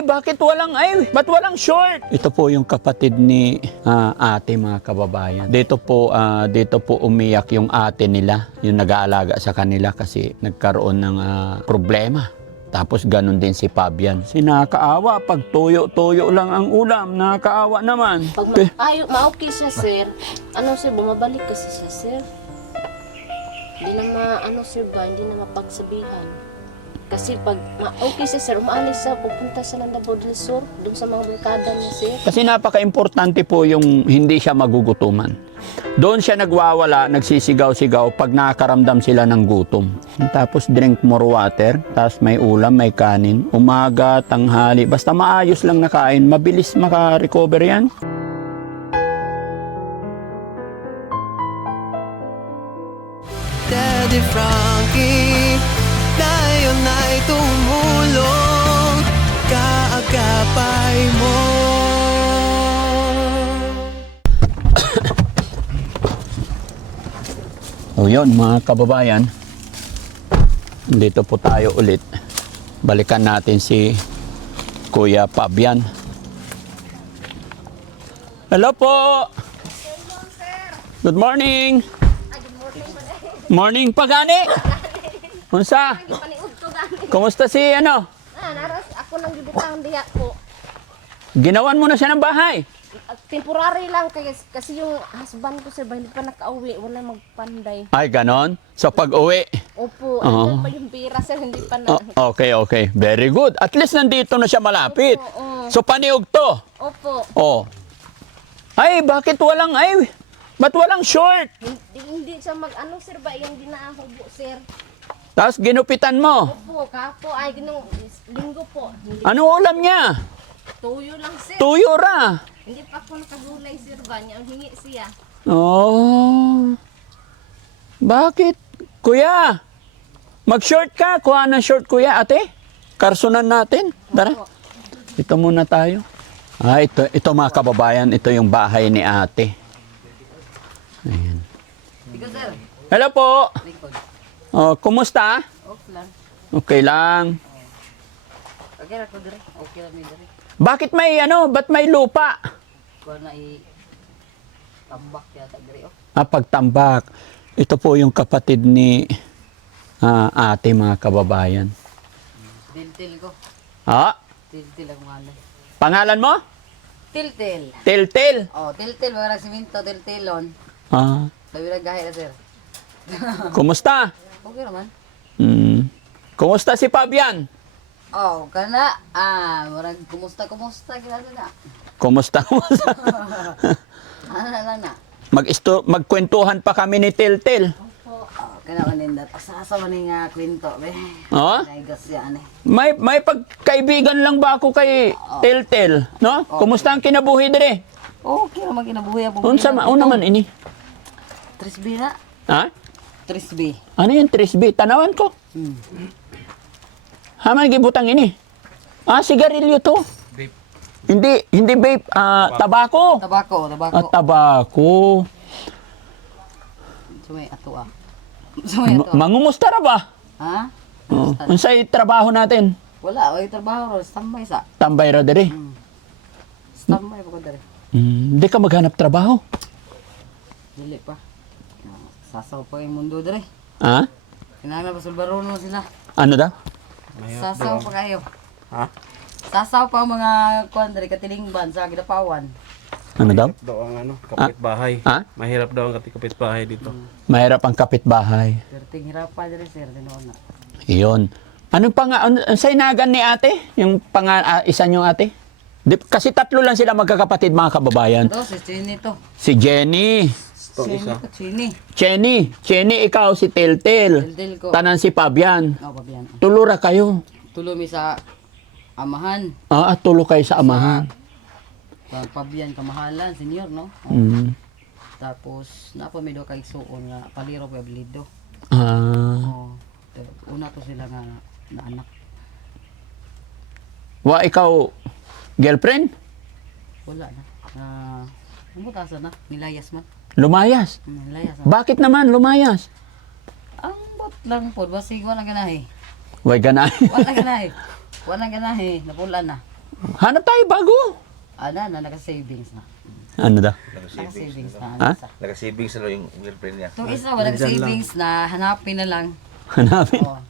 Ba't walang short? Ito po yung kapatid ni ate, mga kababayan. Dito po umiyak yung ate nila, yung nag-aalaga sa kanila kasi nagkaroon ng problema. Tapos ganun din si Fabian. Nakakaawa, pag tuyo-tuyo lang ang ulam, nakakaawa naman. Pag ma-okay siya, sir, sir, bumabalik kasi siya, sir. Hindi na mapagsabihan. Kasi pag okay siya, sir, umaalis siya, pupunta siya ng Davao del Sur, doon sa mga barkada niya, sir. Kasi napaka-importante po yung hindi siya magugutuman. Doon siya nagwawala, nagsisigaw-sigaw pag nakakaramdam sila ng gutom. Tapos drink more water, tapos may ulam, may kanin, umaga, tanghali, basta maayos lang na kain, mabilis maka-recover yan. Daddy Frankie, tayo na'y tumulong, kaagapay mo. O yun, mga kababayan, dito po tayo ulit. Balikan natin si Kuya Fabian. Hello po! Good morning! Morning pa gani! Unsa? Kumusta si Naras ako nang gibutang diha po. Ginawan mo na siya ng bahay? Temporary lang kasi yung husband ko, sir, hindi pa nakauwi, wala magpanday. Ay, ganon? So pag uwi? Opo, Oo. andun pa yung pira, sir, hindi pa na. Okay. Very good. At least nandito na siya malapit. Oo. So paniog to. Opo. Oh. Ba't walang short? Hindi siya sir, ba yung dinaahubo, sir. Tapos ginupitan mo. Opo, kapo, ginong linggo po. Anong ulam niya? Tuyo lang, sir. Tuyo ra. Hindi pa ako nakagulay, sir, ba niya. Hingi siya. Oh. Bakit? Kuya, mag-short ka. Kuha ng short, kuya, ate. Karsonan natin. Tara. Ito muna tayo. Ito mga kababayan, ito yung bahay ni ate. Ayan. Hello po. Oh, kumusta? Okay lang. Okay lang dire. Bakit ba't may lupa? Kuha na tambak yata dire oh. Pagtambak. Ito po yung kapatid ni ate, mga kababayan. Tiltil ko. Tiltil ang pangalan. Pangalan mo? Tiltil. Tiltil. Oh, tiltil mga nagsiminto, tiltilon. Sabi lang gahe na sir. Kumusta? Okay naman. Kumusta si Fabian? Oh, kana murag kumusta ginano na. Kumusta? Ano na lang na. Magkwentuhan pa kami ni Tiltil. Oh, kana maninda. Asa man nga kwento be. Oh? Naigas yan eh. May pagkaibigan lang ba ako kay Tiltil, no? Kumusta ang kinabuhi dire? Okay naman kinabuhi ako. Unsa man ini? Trisby na. Ha? Trisby. Ano yung trisby? Tanawan ko. Haman gibutang ini. Sigarilyo to. Vape. Hindi vape, tabako. Tabako. Tabako. Sumay ato ah. Mangumusta ra ba? Ha? Unsay trabaho natin? Wala, ay trabaho ro, standby sa. Tambay ra dire. Standby pa ko dere. Hindi ka maghanap trabaho. Dili pa. Sasaw pa yung mundo dere. Ha? Kinahanglan ba sulbaron mo sila? Ano daw? Sasaw pa kayo. Ha? Sasaw pa ang mga kuan dere katilingban sa Gidapawan. Ano daw? Daw ang kapitbahay. Ha? Mahirap daw ang kapitbahay dito. Mahirap ang kapitbahay. Pero tinghirap pa dere sir tinuon na. Iyon. Anong sa inagan ni ate? Yung isa niyong ate? Kasi tatlo lang sila magkakapatid, mga kababayan. Ito si Chini to. Si Jenny. Itong isa. Chini. Jenny, ikaw si Tiltil. Tiltil ko. Tanan si Fabian. Oh, pabiyan. Tulura kayo. Tulo mi sa amahan. Tulo kayo sa amahan. Pabiyan kamahalan senior no. Mm. Tapos napo may do kay suon nga paliro pa bilido. Oh. Una to sila nga na anak. Ikaw girlfriend? Wala na. Umutasan na. Nilayas man. Lumayas. Nilayas na. Bakit naman lumayas? Ang bot lang po. Basig wala ganahe. Way ganay. Wala ganahe. Wala ganahe. Napula na. Hanap tayo bago. Naka-savings na. Ano daw? Naka-savings na. Ha? Naka-savings na yung girlfriend niya. Itong isa, naka-savings na, hanapin na lang. Hanapin. Oo.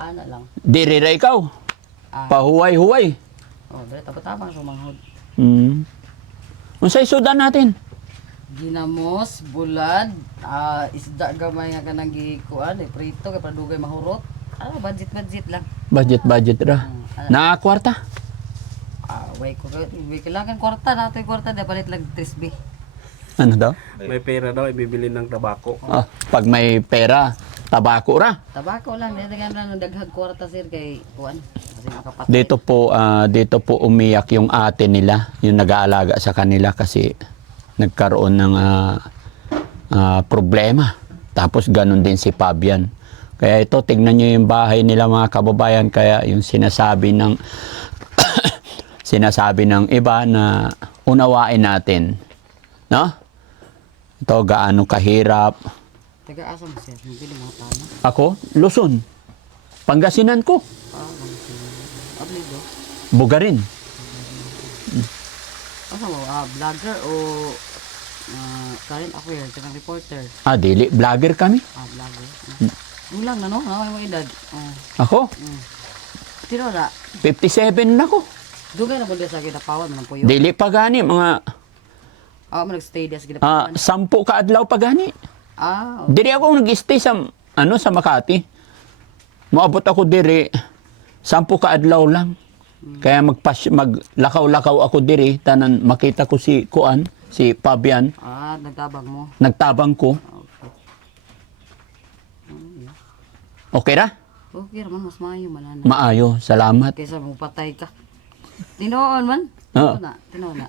Lang. Dirira ikaw. Ah. Pahuway-huway. Dali, tama sa manghod. Unsay sudan natin? Ginamos, bulad, isda gamay nga kanang gikuan, prito, kay padugay mahurot. Budget lang. Budget ra. Na kwarta? Way kailangan kwarta na ito yung kwarta, di palit lang 3B. Ano daw? May pera daw, ibibili ng tabako. Pag may pera, tabako ra. Tabako lang, daghan lang ng daghag kwarta sir kay kuan. Kasi makapatay. Dito po umiyak yung ate nila, yung nag-aalaga sa kanila kasi nagkaroon ng problema. Tapos ganun din si Fabian. Kaya ito, tignan nyo yung bahay nila mga kababayan. Kaya yung sinasabi ng sinasabi ng iba na unawain natin. No? Ito, gaano kahirap. Taga-asa mo sir, bili mga tama. Ako, Luzon. Pangasinan ko. Ablido. Bugarin. Asa mo, vlogger o current affair, kanang reporter? Dili. Vlogger kami. Vlogger. Yung lang na no, may mga edad. Ako, Tiro na, 57 na ko. dugay na mo din sa ginapawan mo ng puyo. Dili pa gani, mga Mo nag-stay din sa ginapawan. 10 ka adlaw pa gani. Oo. Diri ako nag-stay sa sa Makati. Moabot ako diri 10 ka adlaw lang. Kaya maglakaw-lakaw ako diri tanan makita ko si Kuan, si Fabian, Nagtabang mo. nagtabang ko. Okay ra? Okay naman, mas maayo man na. Maayo, salamat. Kaysa mo patay ka. Tinoon man. Oo. Tinoon na.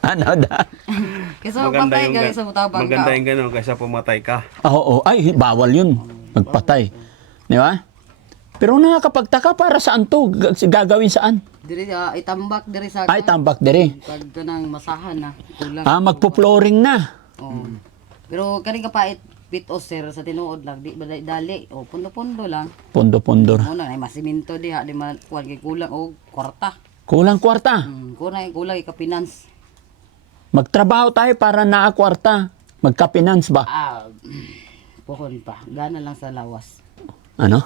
Ano da? Kaysa mo patay ka, kaysa mo tabang ka. maganda yung gano'n kaysa pumatay ka. Oo, ay bawal 'yun. Magpatay. Di ba? Pero nakakapagtaka para saan to? Gagawin saan? Diri, itambak diri sa Ay, tambak diri. pag kanang masahan na. Kulang. Magpo-flooring na. Oo. Pero kani ka pait pitos sir sa tinuod lang di ba dali o pundo-pundo lang. Pondo-pondor. Mo na ay masiminto di ha di man kuan kay kulang og kwarta. Kulang kwarta. Kulang ka finance. Magtrabaho tayo para naakwarta. Magka-finance ba? Pohon pa. Gana lang sa lawas. Ano?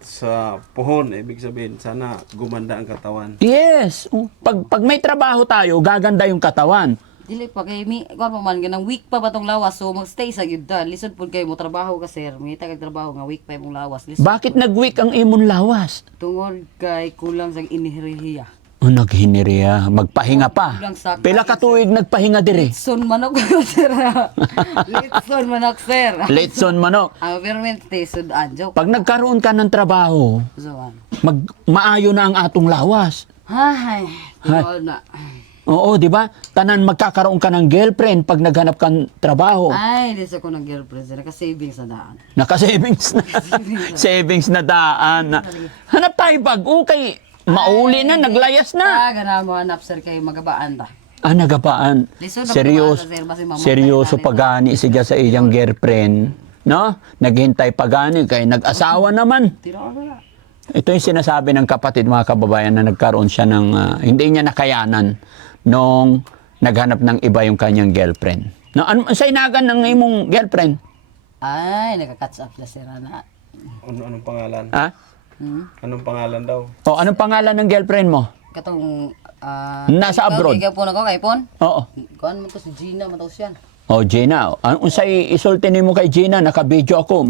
Sa puhon, ibig sabihin, sana gumanda ang katawan. Yes. Pag may trabaho tayo, gaganda yung katawan. Dili pa kay mi kuan mo man ganang week pa batong lawas so magstay sa gyud ta. Lisod pud kay mo trabaho ka sir. Mangita kag trabaho nga week pa imong lawas. Lisod Bakit nag-week ang imon lawas? tungod kay kulang sa inihiriya. Naghiniriya. Magpahinga pa. Kulang sa Pila ka tuig nagpahinga diri? Litson manok sir. Litson manok sir. Letson manok. Pero mente sud anjo. Pag nagkaroon ka ng trabaho, So, maayo na ang atong lawas. Hay. Tinuod na. Oo, di ba? Tanan magkakaroon ka ng girlfriend pag naghanap kang trabaho. Ay, di sa ko ng girlfriend sir. Naka-savings na daan. Naka-savings na. Savings na daan. Hanap tayo bago kay mauli na, naglayas na. Gana mo hanap sir kay magabaan ta. Nagabaan. Lisod na Seryoso. pagmana, sir, basi mamatay Seryoso na rin. pagani siya sa iyang girlfriend. No? Naghintay pagani kay nag-asawa naman. Tinuod na. Ito yung sinasabi ng kapatid mga kababayan na nagkaroon siya ng hindi niya nakayanan nung naghanap ng iba yung kanyang girlfriend. No, sa inagan ng imong girlfriend? Ay, nagka-catch up na sir na. Anong pangalan? Ha? Anong pangalan daw? O anong pangalan ng girlfriend mo? Katong Nasa abroad? Ikaw po na ko kay Pon. Oo. Kuan mo to si Gina mo to siya. O Gina, unsay isulti nimo kay Gina, naka-video ako,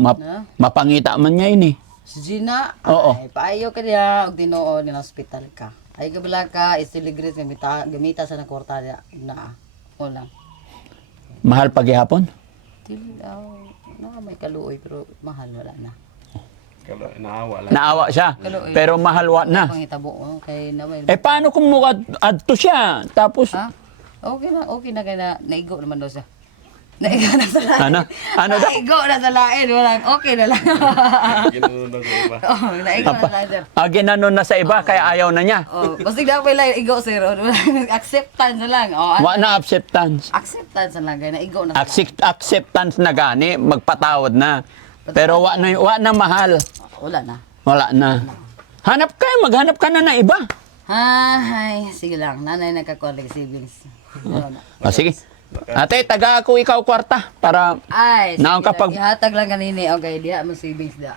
mapangita man niya ini. Si Gina, Oo. ay paayo ka diya og tinuod ni hospital ka. Ay kabala ka isiligres gamita sa nakwarta diya na. Wala. Mahal paghihapon? Dili na may kaluoy pero mahal wala na. Naawa lang. Naawa siya, pero mahal wa na. Pangitabo kay na may Paano kung adto siya, tapos ha? Okay na kay na naigo naman daw siya. Naigo na sa lain. Ano daw? Naigo na sa lain, walang okay na lang. Ginunod na sa iba. Oh, naigo na sa lain, sir. Ginanon na sa iba, kaya ayaw na niya. Oh, basta na pa lang igo, sir. Acceptance na lang. Oh, Wa na acceptance. acceptance na lang kay naigo na sa lain. Acceptance na gani, magpatawad na. Pero wa na mahal. Wala na. Wala na. Maghanap ka na na iba. Ay, sige lang. Nanay nagka-collect savings. Ano na. Sige. Ate, taga ako ikaw kwarta para Ay, sige Naon lang. kapag- Ihatag lang kanini. Okay, diha mo savings da.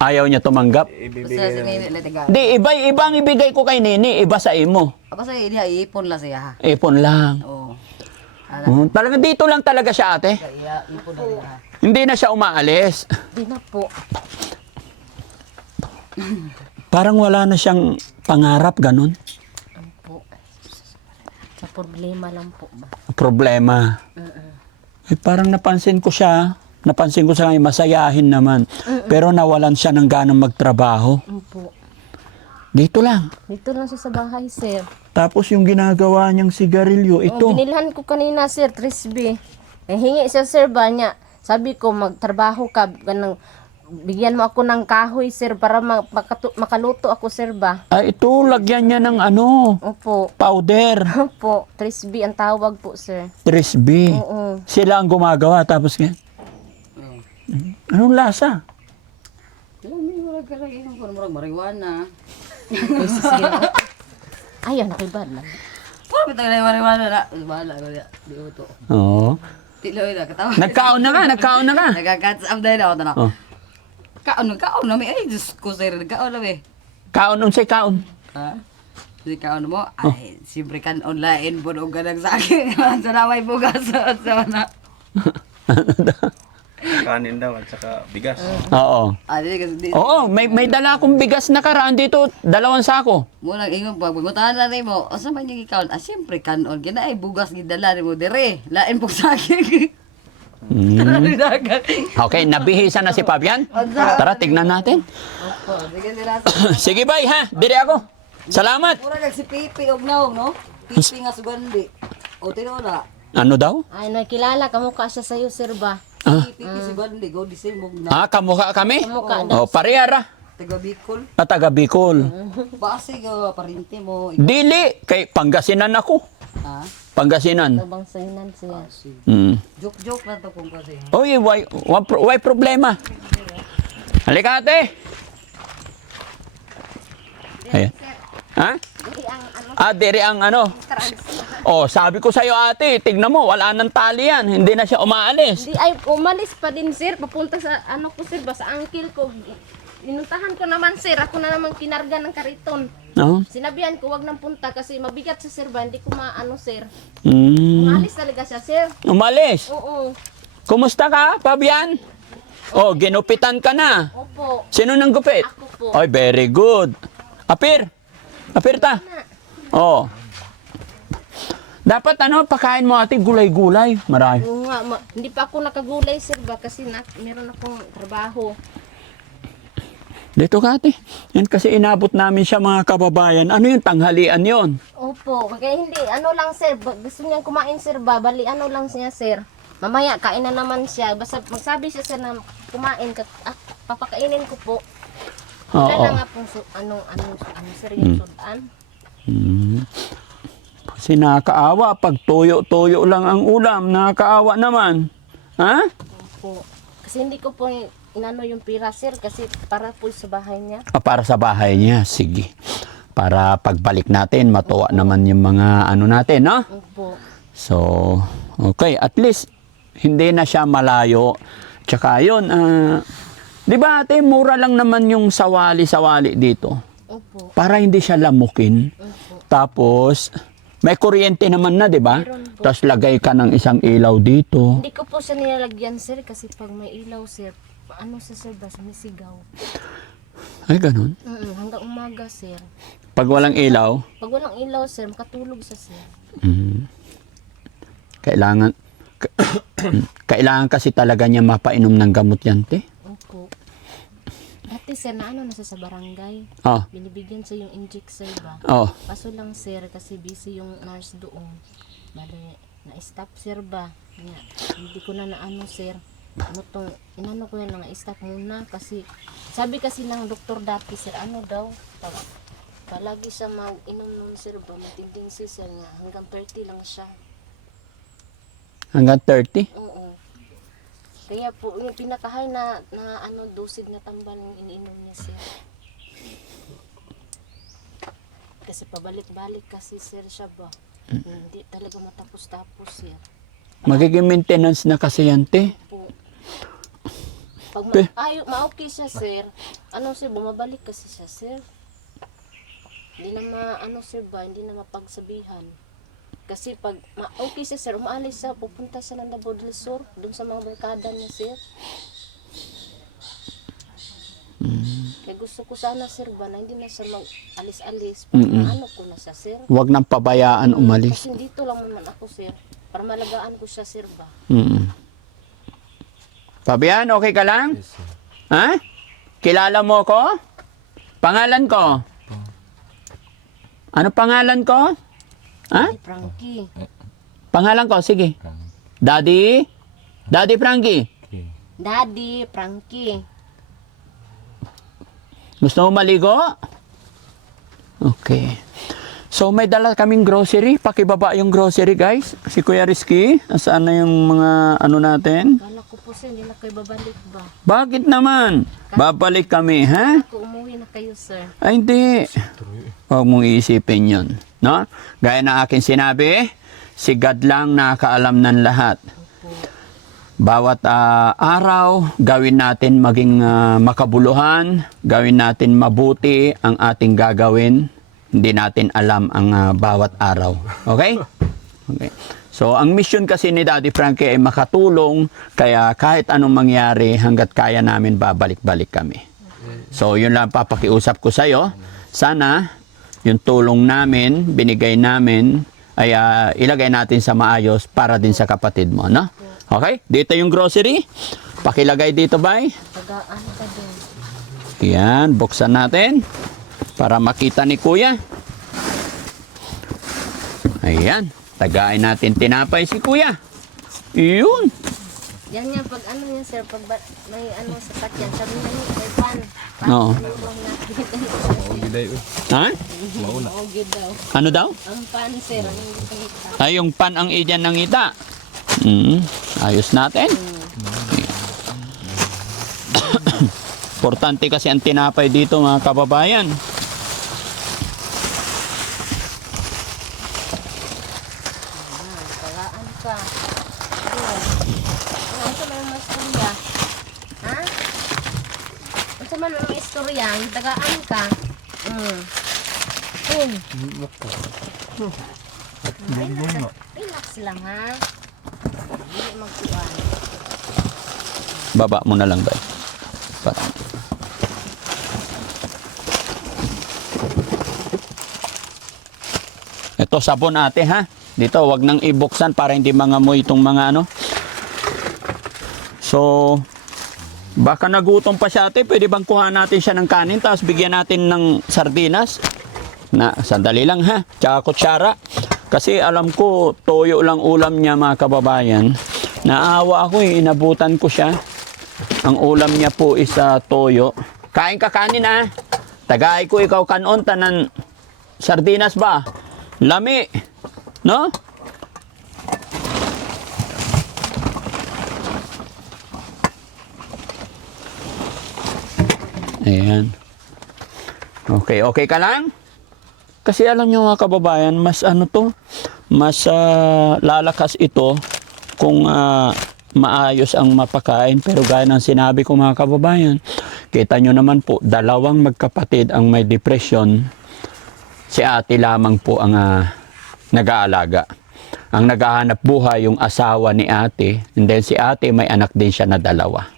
ayaw niya tumanggap. Basta sa nini lang taga. Di, ibang ibigay ko kay Nini, iba sa imo. Apa sa diha ipon lang siya ha. Ipon lang. Oo. Talaga dito lang talaga siya, ate. Kaya ipon na siya. Hindi na siya umaalis. Di na po. Parang wala na siyang pangarap, ganun. Ano po. Sa problema lang po ba? Problema. Parang napansin ko siya ngayon, masayahin naman. Pero nawalan siya ng ganang magtrabaho. Ano po. Dito lang. Dito lang siya sa bahay, sir. Tapos yung ginagawa niyang sigarilyo, Oh, ito. binilhan ko kanina, sir, 3B. Hingi siya, sir, ba niya. Sabi ko, magtrabaho ka. Bigyan mo ako ng kahoy, sir, para makaluto ako, sir, ba? Ito, lagyan niya ng Opo. powder. Opo. 3B ang tawag po, sir. 3B. Oo. Sila ang gumagawa, tapos anong lasa? Alam mo, wala ka lang inom ko. Murag marijuana. Ayaw, nakibad lang. Paano tayo na marijuana na? Bahala ko niya. Di ko to. Oo. Tilo na, katawa. Nagkaon na ka. Nagka-catch up dahil ako tanong. Oh. Kaon na may. Ay, Diyos ko, sir. Nagkaon na may. Kaon, unsay kaon. Ha? Hindi kaon mo? Ay, siyempre kan online po nung ganang sa akin. Sa naway bugas. Sa na. Kanin daw at saka bigas. Oo. Di kasi. Oo, may dala akong bigas na karaan dito, 2 sako. Muna ingon pag pagmutahan na rin mo. O sa man yung ikaon? Siyempre kanon. Kina ay bugas gidala rin mo. Dire. Lain po sa akin. Okay, nabihisa na si Fabian. Tara, tignan natin. Opo. Sige nila. Sige, bay, ha? Dire ako. Salamat. Mura kag si Pipi og naong, no? Pipi nga sugandi. O tino na. Ano daw? Ay, nakilala. Kamukha siya sa'yo, sir, ba? Pipi sugandi. Go di say mo na. Kamukha kami? Kamukha daw. Oh, parehara. Taga Bicol. Taga Bicol. Base go parinti mo. Dili, kay Pangasinan ako. Ha? Pangasinan. Tabang sayinan siya. Joke lang to kung kasi. Oy, why problema? Halika, ate. Ayan. Ha? Diri ang ano? Oh, sabi ko sa'yo, ate, tignan mo, wala nang tali yan. Hindi na siya umaalis. Di ay, umalis pa din, sir. Papunta sa, ko, sir, ba? Sa uncle ko. Pinuntahan ko naman, sir. Ako na naman kinarga ng kariton. No? Sinabihan ko, wag nang punta kasi mabigat sa sir ba. Hindi ko sir. Mm. Umalis talaga siya, sir. Umalis. Oo. Kumusta ka, Fabian? Oh, ginupitan ka na. Opo. Sino nang gupit? Ako po. Ay, very good. Apir. Apir ta. Oh. Dapat pakain mo ate gulay-gulay. Marami. Oo nga, hindi pa ako nakagulay, sir ba? Kasi meron akong trabaho. Dito ka ate. Yan kasi inabot namin siya mga kababayan. Ano yung tanghalian yon? Opo. Kaya hindi, lang, sir. Gusto niyang kumain, sir ba? Bali, lang siya, sir. Mamaya, kain na naman siya. Basta magsabi siya, sir, na kumain. Papakainin ko po. Wala Oo. na nga po, sir, yung sudan. Kasi nakakaawa. Pag tuyo-tuyo lang ang ulam, nakakaawa naman. Ha? Opo. Kasi hindi ko po yung pira, sir. Kasi para po sa bahay niya. Para sa bahay niya. Sige. Para pagbalik natin, matuwa naman yung mga natin, no? Opo. So, okay. At least, hindi na siya malayo. Tsaka yun, di ba ate, mura lang naman yung sawali-sawali dito. Opo. Para hindi siya lamukin. Opo. Tapos, may kuryente naman na, di ba? Meron po. Tapos lagay ka ng isang ilaw dito. Hindi ko po siya nilalagyan, sir. Kasi pag may ilaw, sir, sir, ba, sumisigaw. Ay, ganun. Hanggang umaga, sir. Pag walang ilaw, Pag walang ilaw, sir, makatulog siya, sir. kailangan, kailangan kasi talaga niya mapainom ng gamot yan, te. Opo. Dati, sir, nasa sa barangay. Oh, Binibigyan siya yung inject, sir, ba? oh. Kaso lang, sir, kasi busy yung nurse doon. Bale, na-stop, sir, ba? Nga, hindi ko na sir. Inano ko yan, na-stop muna. Kasi, sabi kasi ng doktor dati, sir, daw, palagi siya mag-inom nun, sir, ba? Matinding sir nga, hanggang 30 lang siya. Hanggang 30? Oo. Kaya po, yung pinakahay na dosid na tambal yung iniinom niya, sir. kasi pabalik-balik kasi sir siya ba. Hindi talaga matapos-tapos sir. Magiging maintenance na kasi yan, te. Po. Pag Pe- ma-okay siya sir, ano sir, bumabalik kasi siya sir. Hindi na sir ba, hindi na mapagsabihan. Kasi pag okay siya sir, umaalis siya, pupunta siya ng Davao del Sur, doon sa mga barkada niya sir. Kaya gusto ko sana sir ba, na hindi na siya mag-alis-alis, para ano ko na siya sir. Huwag nang pabayaan umalis. Kasi dito lang naman ako sir, para malagaan ko siya sir ba. Fabian, okay ka lang? Ha? Kilala mo ko? Pangalan ko? Ano pangalan ko? Ha? Ay, Frankie. Pangalan ko, sige. Daddy? Daddy Frankie? Daddy, Frankie. Gusto mo maligo? Okay. So may dala kaming grocery. Pakibaba yung grocery, guys. Si Kuya Rizky, saan na yung mga ano natin? Kala ko po sir, hindi na kayo babalik ba? Bakit naman? Babalik kami, ha? Ako umuwi na kayo sir. Ay, hindi. Huwag mong iisipin yun. No? Gaya na akin sinabi, si God lang nakakaalam ng lahat. Bawat araw, gawin natin maging makabuluhan, gawin natin mabuti ang ating gagawin. Hindi natin alam ang bawat araw. Okay? Okay. So, ang mission kasi ni Daddy Frankie ay makatulong, kaya kahit anong mangyari, hanggat kaya namin, babalik-balik kami. So, yun lang papakiusap ko sa'yo. Sana, yung tulong namin, binigay namin, ay ilagay natin sa maayos para din sa kapatid mo, no? Okay? Dito yung grocery. Pakilagay dito, bay. Tagaan ka din. Yan, buksan natin para makita ni Kuya. Ayan, tagain natin tinapay si Kuya. Yun. Yan yan, pag ano yan sir, pag may ano sa sakyan, sabi na niyo, may pan. Oo. Ha? Maugid daw. Ano daw? Ang pan sir, ang hindi kita. Ay, yung pan ang idyan ng ita. Ayos natin. Importante kasi ang tinapay dito, mga kababayan. Tagaan ka. Ano sa mga istorya? Ha? Ano sa mga istorya? Tagaan ka. Relax lang ha. Hindi magkuhan. Baba mo na lang, bay. Parang. Ito, sabon ate, ha? Dito, wag nang ibuksan para hindi mangamoy itong mga ano. So, baka nagutom pa siya ate, pwede bang kuha natin siya ng kanin, tapos bigyan natin ng sardinas? Na, sandali lang ha, tsaka kutsara. Kasi alam ko, toyo lang ulam niya, mga kababayan. Naawa ako inabutan ko siya. Ang ulam niya po is toyo. Kain ka kanin ha. Tagay ko ikaw kanon tanan sardinas ba? Lami. No? Ayan. Okay, okay ka lang? Kasi alam nyo mga kababayan, mas ano to, mas lalakas ito kung maayos ang mapakain. Pero gaya ng sinabi ko mga kababayan, kita nyo naman po, dalawang magkapatid ang may depression. Si ate lamang po ang nag-aalaga. Ang naghahanap buhay yung asawa ni ate, and then si ate may anak din siya na dalawa.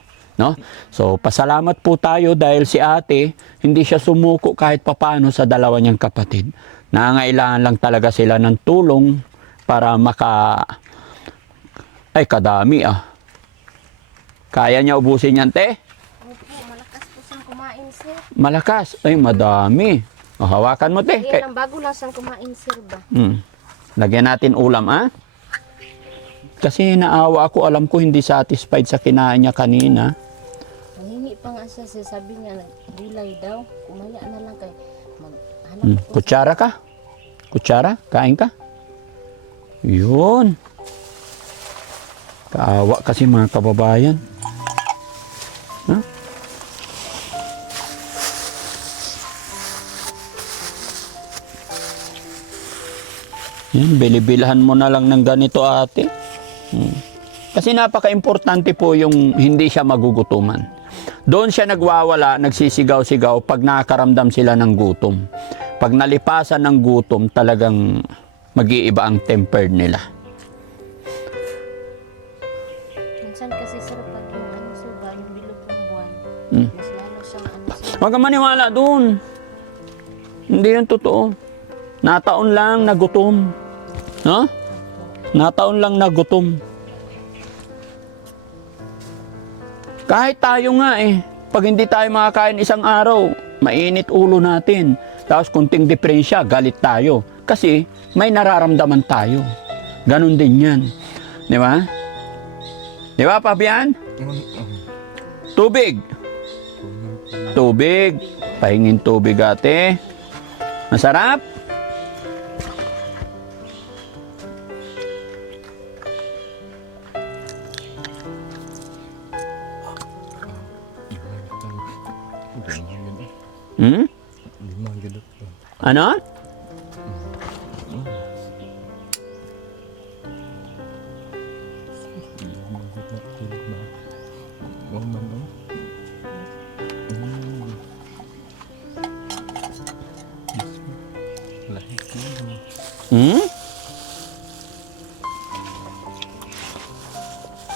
No? So, pasalamat po tayo dahil si ate, hindi siya sumuko kahit papano sa dalawa niyang kapatid. Nangangailangan lang talaga sila ng tulong para ay, kadami Kaya niya ubusin yan, te? Opo, malakas po siyang kumain sir. Malakas. Ay, madami. O, hawakan mo, te. Yan ang bago lang siyang kumain sir ba? Lagyan natin ulam, Kasi naawa ako, alam ko hindi satisfied sa kinain niya kanina. Nangingi pa nga siya sir, sabi niya, dilay daw. Kumaya na lang kay maghanap po. Kutsara ka? Kutsara? Kain ka? Yun. Kaawa kasi mga kababayan. Yan, bilibilhan mo na lang ng ganito, ate. Kasi napaka-importante po yung hindi siya magugutuman. Doon siya nagwawala, nagsisigaw-sigaw pag nakaramdam sila ng gutom. Pag nalipasan ng gutom, talagang mag-iiba ang temper nila. Minsan kasi sir, pag yung ano sir ba, yung bilog ng buwan, mas lalo siyang ano sir. Huwag kang maniwala doon. Hindi yan totoo. Nataon lang na gutom. No? Nataon lang na gutom. Kahit tayo nga pag hindi tayo makakain isang araw, mainit ulo natin. Tapos kunting diferensya, galit tayo. Kasi may nararamdaman tayo. Ganon din yan. Di ba? Di ba, Pabian? Tubig. Tubig. Pahingin tubig, ate. Masarap? Hmm? Ano? Hmm?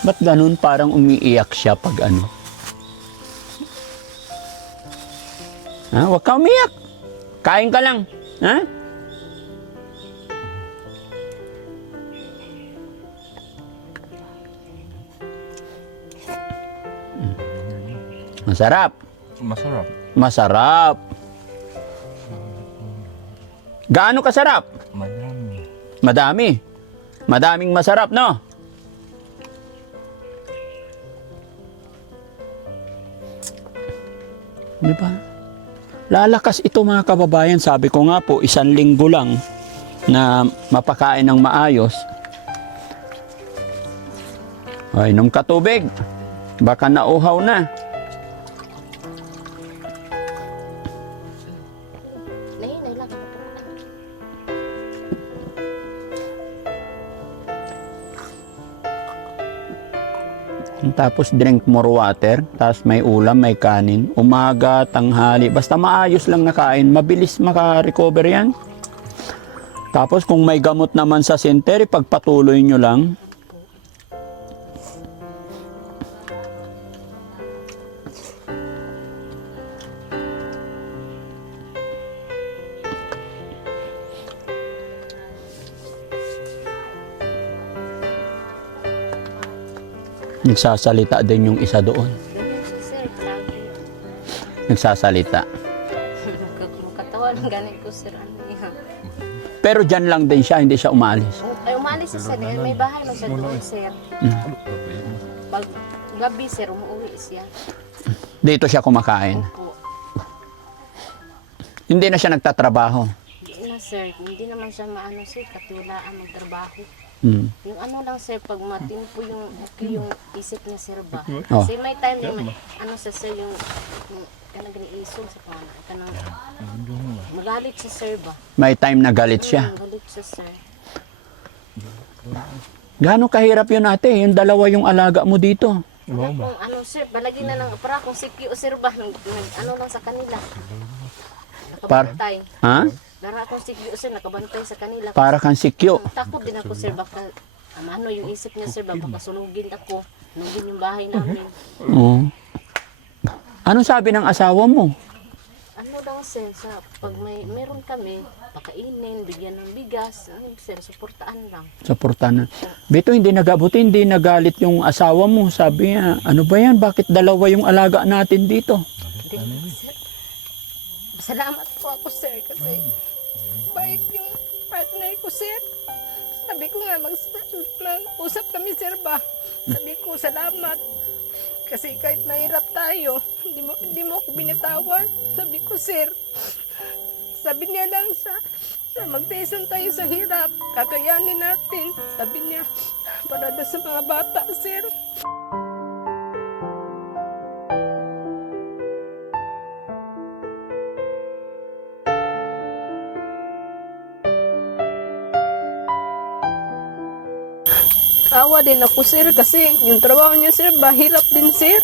Ba't ganun parang umiiyak siya pag ano? Ha? Huwag ka umiyak. Kain ka lang. Ha? Masarap. Masarap. Masarap. Gaano kasarap? Madami. Madami. Madaming masarap, no? Di ba? Lalakas ito mga kababayan. Sabi ko nga po, 1 linggo lang na mapakain ng maayos. O, inom ka tubig. Baka nauhaw na. Nahinay lang. Tapos drink more water, tapos may ulam, may kanin, umaga, tanghali, basta maayos lang na kain, mabilis maka-recover yan. Tapos kung may gamot naman sa center, pagpatuloy nyo lang. Nagsasalita din yung isa doon. Ganyan siya sir, lagi. Nagsasalita. Katawan ng ganit ko sir, ano yan. Pero dyan lang din siya, hindi siya umalis. Ay, umalis siya sir, may bahay na siya doon sir. Pag gabi sir, umuwi siya. Dito siya kumakain. Opo. Hindi na siya nagtatrabaho. Hindi na sir, hindi naman siya maano sir, katiwalaan magtrabaho. Hmm. Yung ano lang sir, pag matimpo yung okay yung isip niya sir ba. Oh. Kasi may time na may, ano sa sir yung kanang isog sa pana. Kanang magalit siya sir ba. May time na galit siya. Galit siya sir. Gaano kahirap yun ate? Yung dalawa yung alaga mo dito. Kung ano sir, balagi na ng para kung sikyo sir ba, ano lang sa kanila. Nakabantay. Ha? Para akong sikyo sir, nakabantay sa kanila. Para kang sikyo. Takot din ako sir, baka ano yung isip niya sir, baka sunugin ako. Sunugin yung bahay namin. Oo. Anong sabi ng asawa mo? Ano daw sir, sa pag meron kami, pakainin, bigyan ng bigas, ano sir, suportaan lang. Suportahan na. Bito, hindi nagabuti, hindi nagalit yung asawa mo. Sabi niya, ano ba yan? Bakit dalawa yung alaga natin dito? Hindi, sir. Salamat po ako sir, kasi bait yung partner ko sir. Sabi ko nga, mag-usap kami sir ba? Sabi ko, salamat. Kasi kahit mahirap tayo, hindi mo ako binitawan. Sabi ko, sir, sabi niya lang sa magtaysan tayo sa hirap, kakayanin natin. Sabi niya, para daw sa mga bata, sir. awa din ako sir kasi yung trabaho niya sir mahirap din sir.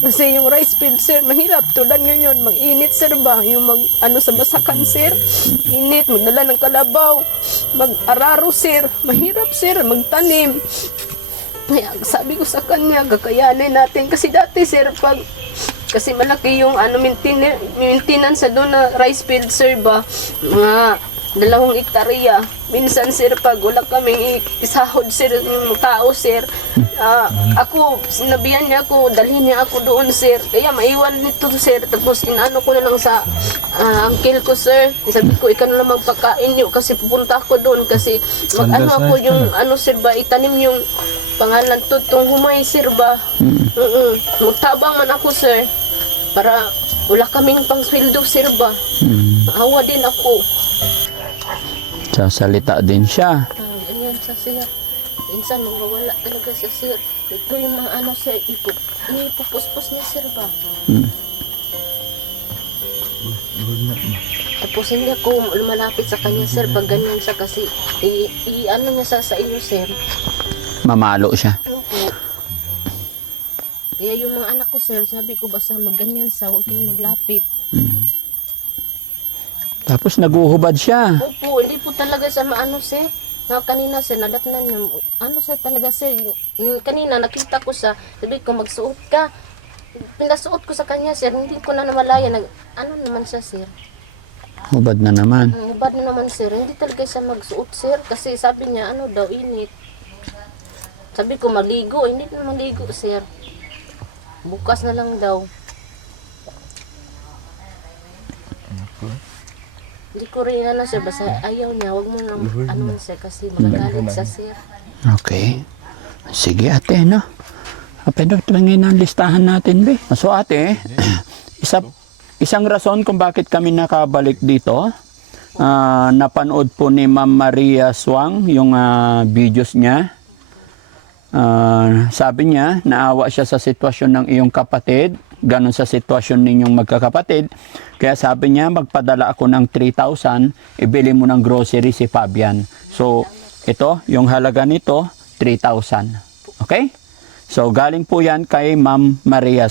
Kasi yung rice field sir mahirap tulad ngayon mag-init sir ba yung sa basakan sir. Init, magdala ng kalabaw, mag-araro sir. Mahirap sir magtanim. Kaya sabi ko sa kanya kakayanin natin kasi dati sir kasi malaki yung maintenance sa doon na rice field sir ba mga 2 hektarya. Minsan sir pag wala kaming isahod sir yung tao sir, ako sinabihan niya ako dalhin niya ako doon sir, kaya maiwan nito sir. Tapos inano ko na lang sa uncle ko sir, sabi ko ikaw na lang magpakain niyo kasi pupunta ako doon kasi mag-ano ako yung sir ba itanim yung pangalan tutong humay sir ba. Magtabang man ako sir para wala kaming pangsweldo sir ba. Awa din ako. Sasalita din siya. Ganyan sa sir. Minsan mawawala talaga sa sir. Ito yung mga sir, ipupuspos niya sir ba? Tapos hindi ako lumalapit sa kanya sir pag ganyan siya kasi niya sa inyo sir. Mamalo siya. Opo. Kaya yung mga anak ko sir, sabi ko basta magganyan sa huwag kayong maglapit. Tapos naguhubad siya. Opo, hindi po talaga sa sir. Kanina sir, nadatnan niya. Sir talaga sir, kanina nakita ko sa, sabi ko magsuot ka. Pinasuot ko sa kanya sir, hindi ko na namalaya. Naman siya sir. Hubad na naman. Hubad na naman sir, hindi talaga siya magsuot sir. Kasi sabi niya, daw, init. Sabi ko maligo, hindi na maligo sir. Bukas na lang daw. Hindi ko rin sir, basta ayaw niya, wag mo nang sir, kasi magagalit sa sir. Okay. Sige ate, no? Pwede tumingin ang listahan natin, be. So ate, isang rason kung bakit kami nakabalik dito, napanood po ni Ma'am Maria Swang yung videos niya. Sabi niya, naawa siya sa sitwasyon ng iyong kapatid, ganon sa sitwasyon ninyong magkakapatid. Kaya sabi niya, magpadala ako ng 3,000, ibili mo ng grocery si Fabian. So, ito, yung halaga nito, 3,000. Okay? So, galing po yan kay Ma'am Maria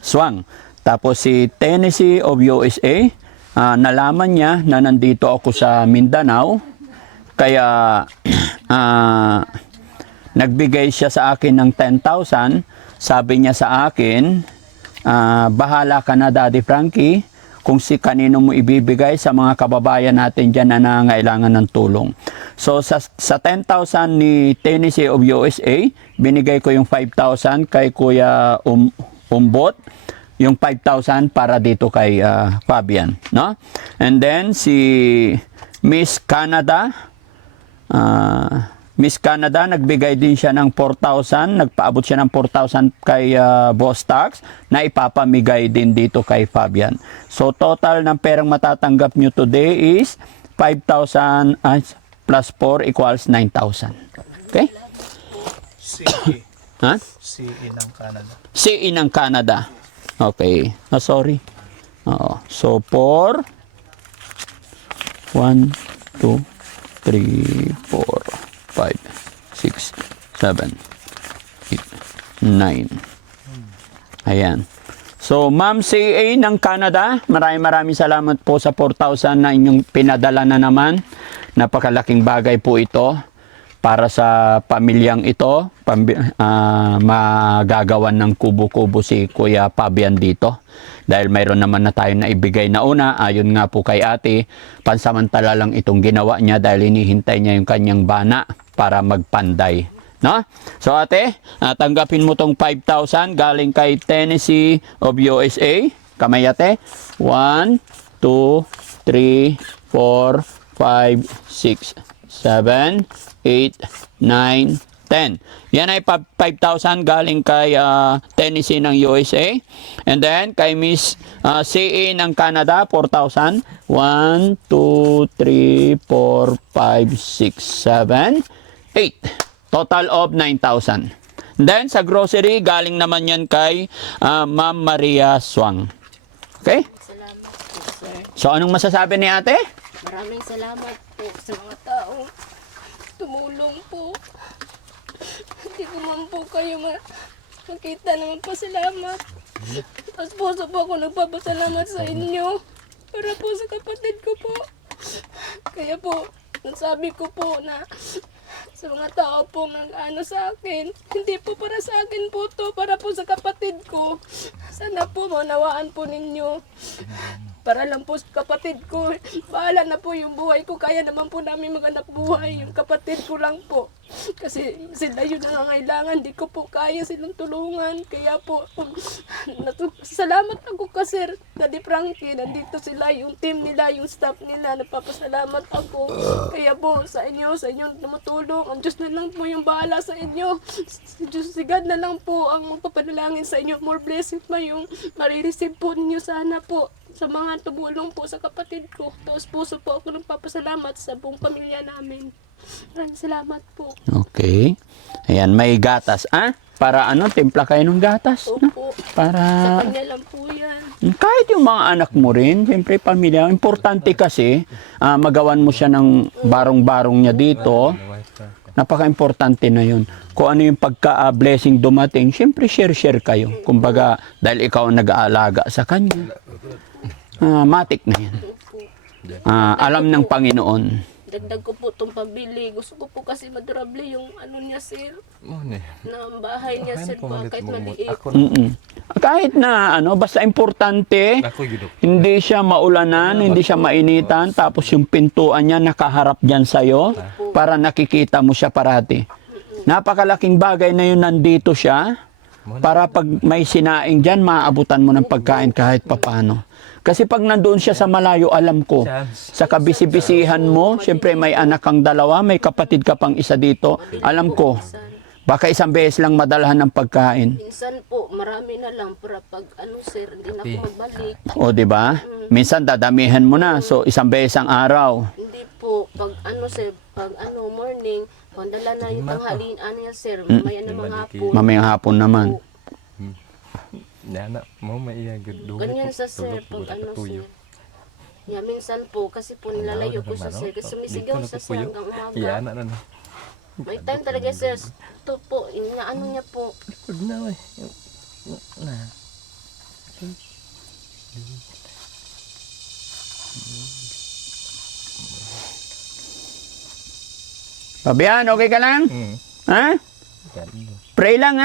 Swang. Tapos si Tennessee of USA, nalaman niya na nandito ako sa Mindanao. Kaya, nagbigay siya sa akin ng 10,000. Sabi niya sa akin, bahala ka na Daddy Frankie kung si kanino mo ibibigay sa mga kababayan natin dyan na nangangailangan ng tulong. So sa 10,000 ni Tennessee of USA, binigay ko yung 5,000 kay Kuya Umbot, yung 5,000 para dito kay Fabian, no? And then si Miss Canada, nagbigay din siya ng 4,000, nagpaabot siya ng 4,000 kay Boss Tax na ipapamigay din dito kay Fabian. So total ng perang matatanggap nyo today is 5,000 plus 4 equals 9,000. Okay? CE. Ha? CE ng Canada. CE ng Canada. Okay. Sorry. So 4 1 2 3 4 5, 6, 7, 8, 9. Ayan. So, Ma'am CA ng Canada, maraming salamat po sa 4,000 na inyong pinadala na naman. Napakalaking bagay po ito para sa pamilyang ito. Magagawan ng kubo-kubo si Kuya Fabian dito. Dahil mayroon naman na tayo na ibigay na una, ayon nga po kay ate, pansamantala lang itong ginawa niya dahil hinihintay niya yung kanyang bana para magpanday. No? So ate, tanggapin mo tong 5,000 galing kay Tennessee of USA. Kamay ate. 1, 2, 3, 4, 5, 6, 7, 8, 9, 10. Yan ay 5,000 galing kay Tennessee ng USA. And then kay Miss CA ng Canada, 4,000. 1, 2, 3, 4, 5, 6, 7, 8. Total of 9,000. Then sa grocery, galing naman yan kay Ma'am Maria Swang. Okay? Salamat po sir. So anong masasabi ni ate? Maraming salamat po sa mga tao tumulong po. Hindi ko man po kayo makita na magpasalamat. Tapos puso po ako nagpapasalamat sa inyo. Para po sa kapatid ko po. Kaya po, nasabi ko po na sa mga tao po nag-ano sa akin, hindi po para sa akin po to, para po sa kapatid ko. Sana po maunawaan po ninyo. Para lang po sa kapatid ko. Bahala na po yung buhay ko. Kaya naman po namin maghanap buhay. Yung kapatid ko lang po. Kasi sila yun ang kailangan. Di ko po kaya silang tulungan. Kaya po, salamat ako kasi Daddy Frankie. Nandito sila, yung team nila, yung staff nila. Nagpapasalamat ako. Kaya po, sa inyong tumutulong. Ang Diyos na lang po yung bahala sa inyo. Diyos, si God na lang po ang magpapanalangin sa inyo. More blessings pa yung marireceive po ninyo sana po. Sa mga tumulong po sa kapatid ko. Tapos puso po ako nagpapasalamat sa buong pamilya namin. Maraming salamat po. Okay. Ayan, may gatas. Para timpla kayo ng gatas. No? Opo. Para... Sa kanya lang po yan. Kahit yung mga anak mo rin, siyempre pamilya. Importante kasi, magawan mo siya ng barong-barong niya dito. Napaka-importante na yun. Kung ano yung pagka-blessing dumating, siyempre share-share kayo. Kumbaga, dahil ikaw ang nag-aalaga sa kanya. Matik na yan. Alam ng Panginoon. Dagdag ko po itong pabili. Gusto ko po kasi madurable yung ano niya, sir. Na ang bahay niya, sir, kahit maliit. Kahit na basta importante, hindi siya maulanan, hindi siya mainitan, tapos yung pintuan niya nakaharap dyan sa'yo, para nakikita mo siya parati. Napakalaking bagay na yun, nandito siya, para pag may sinaing dyan, maaabutan mo ng pagkain kahit papano. Kasi pag nandoon siya sa malayo, alam ko, sa kabisi-bisihan mo, siyempre may anak kang dalawa, may kapatid ka pang isa dito, alam ko, baka isang beses lang madalhan ng pagkain. Minsan po, marami na lang para pag sir, hindi na ako magbalik. O, di ba? Minsan dadamihan mo na, so isang beses ang araw. Hindi po, pag sir, pag morning, pandala na yung tanghalian niya, sir, mamaya na mga hapon. Mamayang hapon naman. Ganyan sa sir, pag sir. Yeah, minsan po, kasi po nilalayo ko sa sir, kasi sumisigaw sa sir hanggang umaga. May time talaga sir, ito po, inaano niya po. Pabian, okay ka lang? Ha? Pray lang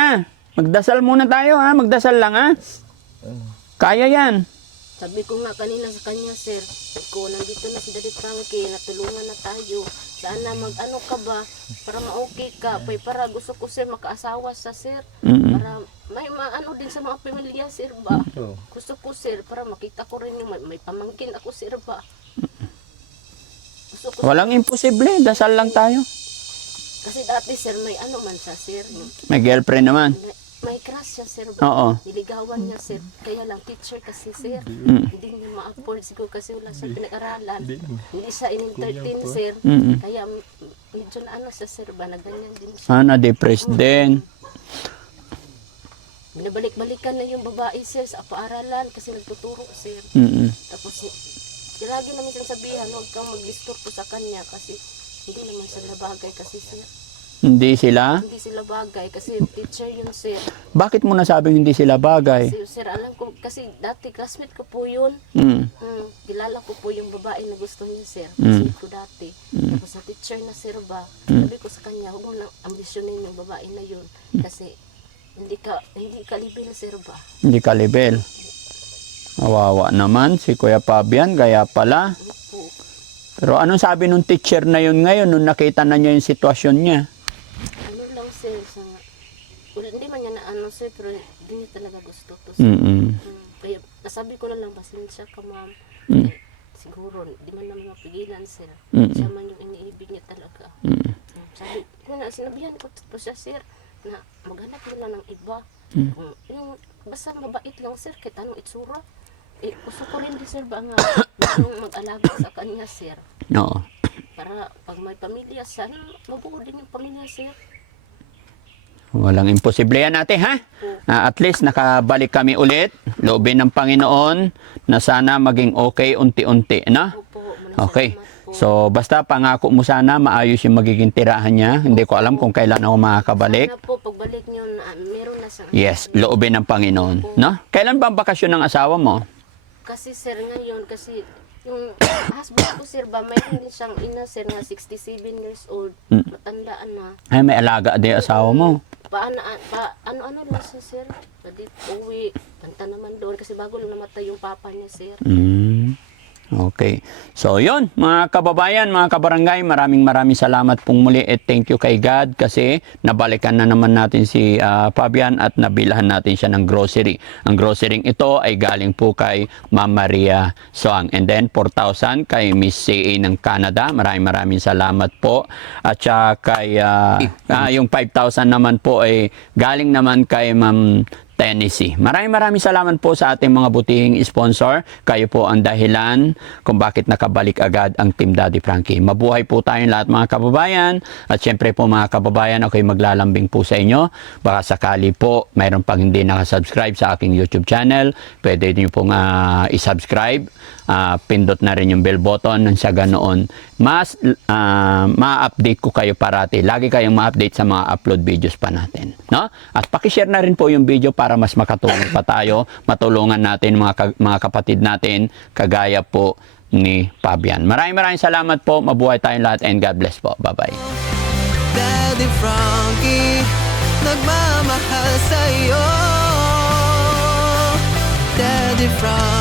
Magdasal muna tayo magdasal lang Kaya yan. Sabi ko nga kanina sa kanya, sir, ko nandito na si Daddy Frankie, natulungan na tayo. Sana mag-ano ka ba, para ma-okay ka. Para gusto ko, sir, makaasawa sa sir. Para may maano din sa mga pamilya, sir ba. Gusto ko, sir, para makita ko rin yung may pamangkin ako, sir ba. Gusto ko, Walang imposible, dasal lang tayo. kasi dati, sir, may ano man siya, sir. May girlfriend naman. May crush siya, sir. Oo. Niligawan niya, sir. Kaya lang, teacher kasi, sir. Hindi niya ma-afford siguro kasi wala siya pinag-aralan. Hindi siya in-entertain, sir. Kaya medyo na siya, sir ba? Nagganyan din siya. Na-depressed din. Binabalik-balikan na yung babae, sir, sa paaralan kasi nagtuturo, sir. Tapos, lagi namin siyang sabihan, huwag kang mag-disturbo sa kanya kasi hindi naman sila bagay kasi, sir. Hindi sila? Hindi sila bagay kasi teacher yun, sir. Bakit mo nasabing hindi sila bagay? Kasi, sir, alam ko, kasi dati classmate ko po yun. Kilala ko po yung babae na gusto niya, sir. Classmate ko dati. Tapos sa teacher na, sir ba, sabi ko sa kanya, huwag mo nang ambisyonin yung babae na yun. Kasi hindi ka libel, sir ba. Hindi ka level. Awawa naman si Kuya Fabian, gaya pala. Opo. Pero anong sabi nung teacher na yun ngayon nung nakita na niya yung sitwasyon niya? Ano lang, sir, hindi man niya na sir, pero hindi niya talaga gusto to, sir. Kaya nasabi ko na lang, pasensya ka, ma'am. Siguro, di man naman mapigilan, sir. Siya man yung iniibig niya talaga. Sabi ko na, sinabihan ko po siya, sir, na maghanap nila ng iba. Yung basta mabait lang, sir, kahit anong itsura. Gusto ko rin din, sir, ba nga mag-alaga sa kanya, sir. Oo. Para pag may pamilya, sana mabuo din yung pamilya, sir. Walang imposible yan natin, ha? At least nakabalik kami ulit. Loobin ng Panginoon na sana maging okay unti-unti, no? Opo, Okay. So, basta pangako mo sana maayos yung magiging tirahan niya. Hindi ko alam kung kailan ako makakabalik. Sana po, pagbalik niyo, meron na sa... Yes, loobin ng Panginoon. No? Kailan ba ang bakasyon ng asawa mo? Kasi sir, ngayon, kasi yung husband ko sir ba, mayroon din siyang ina sir na 67 years old. Matandaan na. Ay, may alaga din asawa mo. Ano lang siya sir. Pwede uwi, kanta naman doon. Kasi bago lang namatay yung papa niya sir. Okay. So, yun, mga kababayan, mga kabarangay, maraming salamat pong muli at thank you kay God kasi nabalikan na naman natin si Fabian at nabilahan natin siya ng grocery. Ang grocery ito ay galing po kay Ma'am Maria Soang. And then, 4,000 kay Miss CA ng Canada. Maraming salamat po. At saka kay, yung 5,000 naman po ay galing naman kay Ma'am Tennessee. Maraming salamat po sa ating mga butihing sponsor. Kayo po ang dahilan kung bakit nakabalik agad ang Team Daddy Frankie. Mabuhay po tayong lahat mga kababayan. At syempre po mga kababayan, ako'y maglalambing po sa inyo. Baka sakali po mayroon pang hindi nakasubscribe sa aking YouTube channel. Pwede niyo pong isubscribe. Pindot na rin yung bell button nang sa ganoon mas ma-update ko kayo parati. Lagi kayong ma-update sa mga upload videos pa natin. No? At pakishare na rin po yung video para mas makatulong pa tayo. Matulungan natin mga kapatid natin kagaya po ni Fabian. Maraming salamat po. Mabuhay tayong lahat and God bless po. Bye-bye. Daddy Frankie, nagmamahal sa'yo. Daddy Frankie.